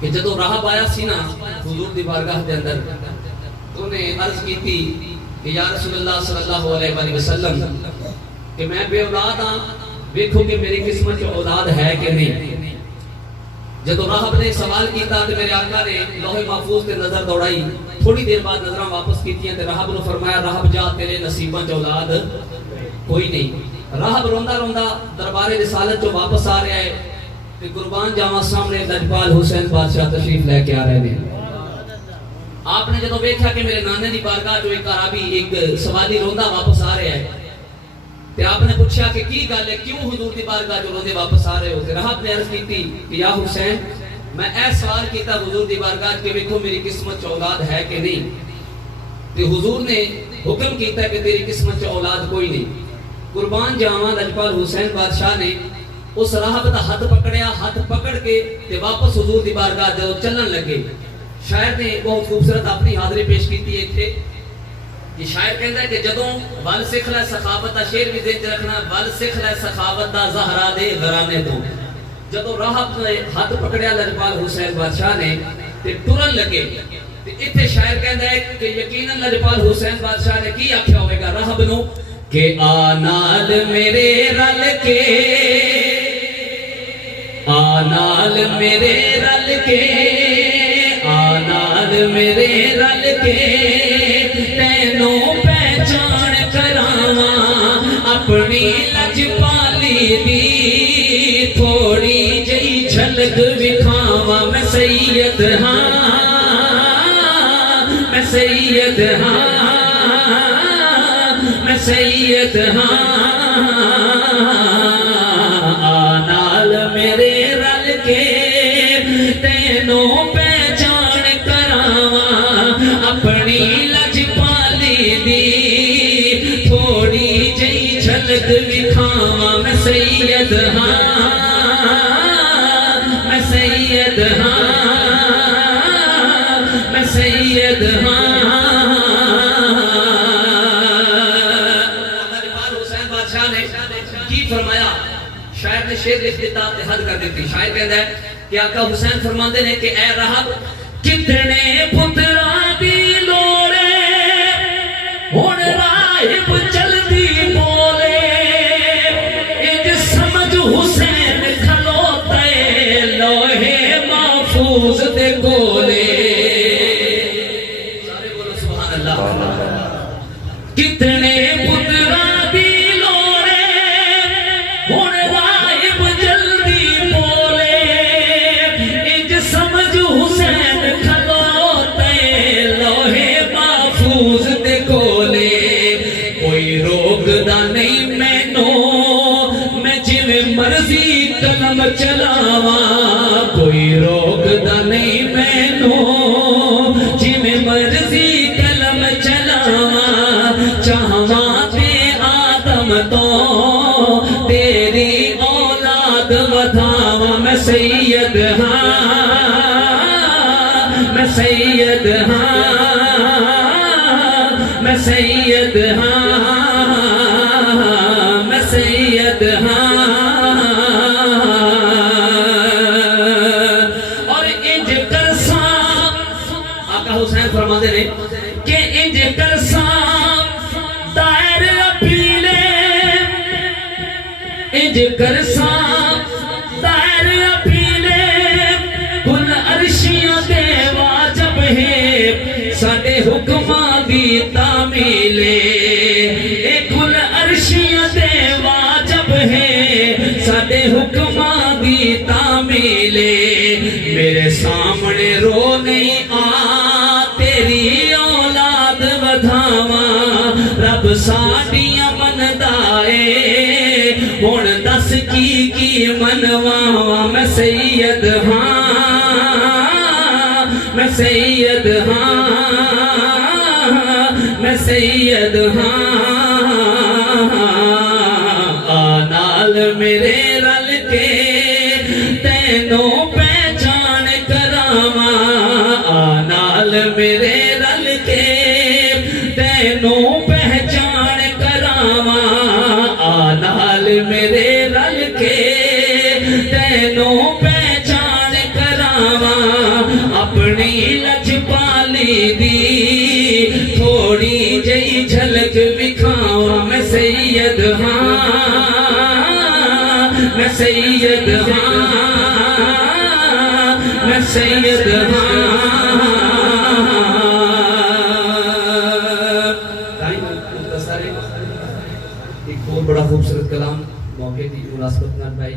کہ جدو راہب آیا سی نا حضور دی بارگاہ دے اندر تو نے عرض کی تھی کہ یا رسول اللہ صلی اللہ علیہ وآلہ وسلم کہ میں بے اولاد ہاں، دیکھو کہ میری قسمت جو اولاد ہے کہ نہیں۔ جدو راہب نے سوال کیتا تو میرے آقا نے لوح محفوظ تے نظر دوڑائی، تھوڑی دیر بعد نظرہ واپس کیتیاں تے راہب نے فرمایا راہب جا تیرے نصیباں جو اولاد کوئی نہیں۔ راہب روندہ روندہ دربار رسالت جو واپس آ رہا ہے کہ قربان جاواں سامنے لجپال حسین بادشاہ تشریف لے کے آ رہے ہیں۔ آپ نے جدو دیکھا کہ میرے نانے دی بارگاہ جو ایک عربی ایک سوالی روندہ واپس آ رہا ہے تے آپ نے پوچھا کہ کی گل ہے، کیوں حضور دی بارگاہ جو روندے واپس آ رہے ہو؟ راہب نے عرض کی تھی کہ یا حسین میں اے سوال کیتا حضور دی بارگاہ کہ دیکھو میری قسمت چ اولاد ہے کہ نہیں، تے حضور نے حکم کیتا کہ تیری قسمت چ اولاد کوئی نہیں۔ قربان جاواں لجپال حسین بادشاہ نے اس راہب دا ہاتھ پکڑیا، ہاتھ پکڑ کے تے واپس حضور دی بارگاہ جو چلن لگے۔ شاعر نے بہت خوبصورت اپنی حاضری پیش کیتی ہے اتنے کہ شاعر کہندا ہے کہ جدوں ول سکھ لے سخاوت دا شعر بھی ذہن رکھنا، ول سکھ لے سخاوت دا زہرا دے گھرانے تو۔ جدوں راہب نے ہاتھ پکڑیا لجپال حسین بادشاہ نے تے ٹرن لگے تے ایتھے شاعر کہندا ہے کہ یقیناً لجپال حسین بادشاہ نے کی آکھیا ہوے گا راہب نو کہ آ نال میرے رل کے، آ نال میرے رل کے، آ نال میرے رل کے، تینوں پہچان کراواں اپنی لجپالی دی، تھوڑی جئی جھلک وکھاواں میں سید ہاں، میں سید ہاں، میں سید ہاں، آ نال میرے رل کے، تینوں پہچان کراواں اپنی لجپالی دی، تھوڑی جئی جھلک وکھاواں میں سید ہاں، میں سید ہاں، میں سید ہاں۔ فرمایا شاعر نے شعر لکھ دیتا تے حد کر دیتی۔ شاعر کہندا ہے کہ آقا حسین فرماندے نے کہ اے راہب کتنے پتراں دی لوڑے ہن راہب جلدی بولے، اج سمجھ حسین کھلوتے لوہے محفوظ دے کولے۔ سارے بولو سبحان اللہ۔ کتنے پتراں قلم چلاواں کوئی روکدا نہیں مینوں، جویں مرضی قلم چلاواں، چاہواں تے آدم تو تیری اولاد ودھاواں میں سید ہاں، میں سید ہاں، میں سید ہاں، میں سید ہاں۔ حسین فرماتے ہیں کہ انج کرساں دائر اپیلے، انج کرساں دائر اپیلے، کل عرشیاں دے واجب ہے ساڈے حکماں دی تعمیلے، اے کل عرشیاں دے واجب ہے ساڈے حکماں دی تعمیلے، میرے سامنے رو نہیں آ تیری اولاد ودھاواں، رب ساڈیاں مندا اے ہن دس کی منواواں میں سید ہاں، میں سید ہاں، میں سید ہاں، آ نال میرے رل کے، تینوں پہچان کراواں، آ نال میرے رل کے، تینوں پہچان کراواں، آ نال میرے رل کے، تینوں پہچان کراواں۔ اپنی لجپالی دی تھوڑی جئی جھلک دکھاواں میں سید ہاں میں سید ہاں میں سید ہاں ایک بہت بڑا خوبصورت کلام موقع کی مناسبت نہ بھائی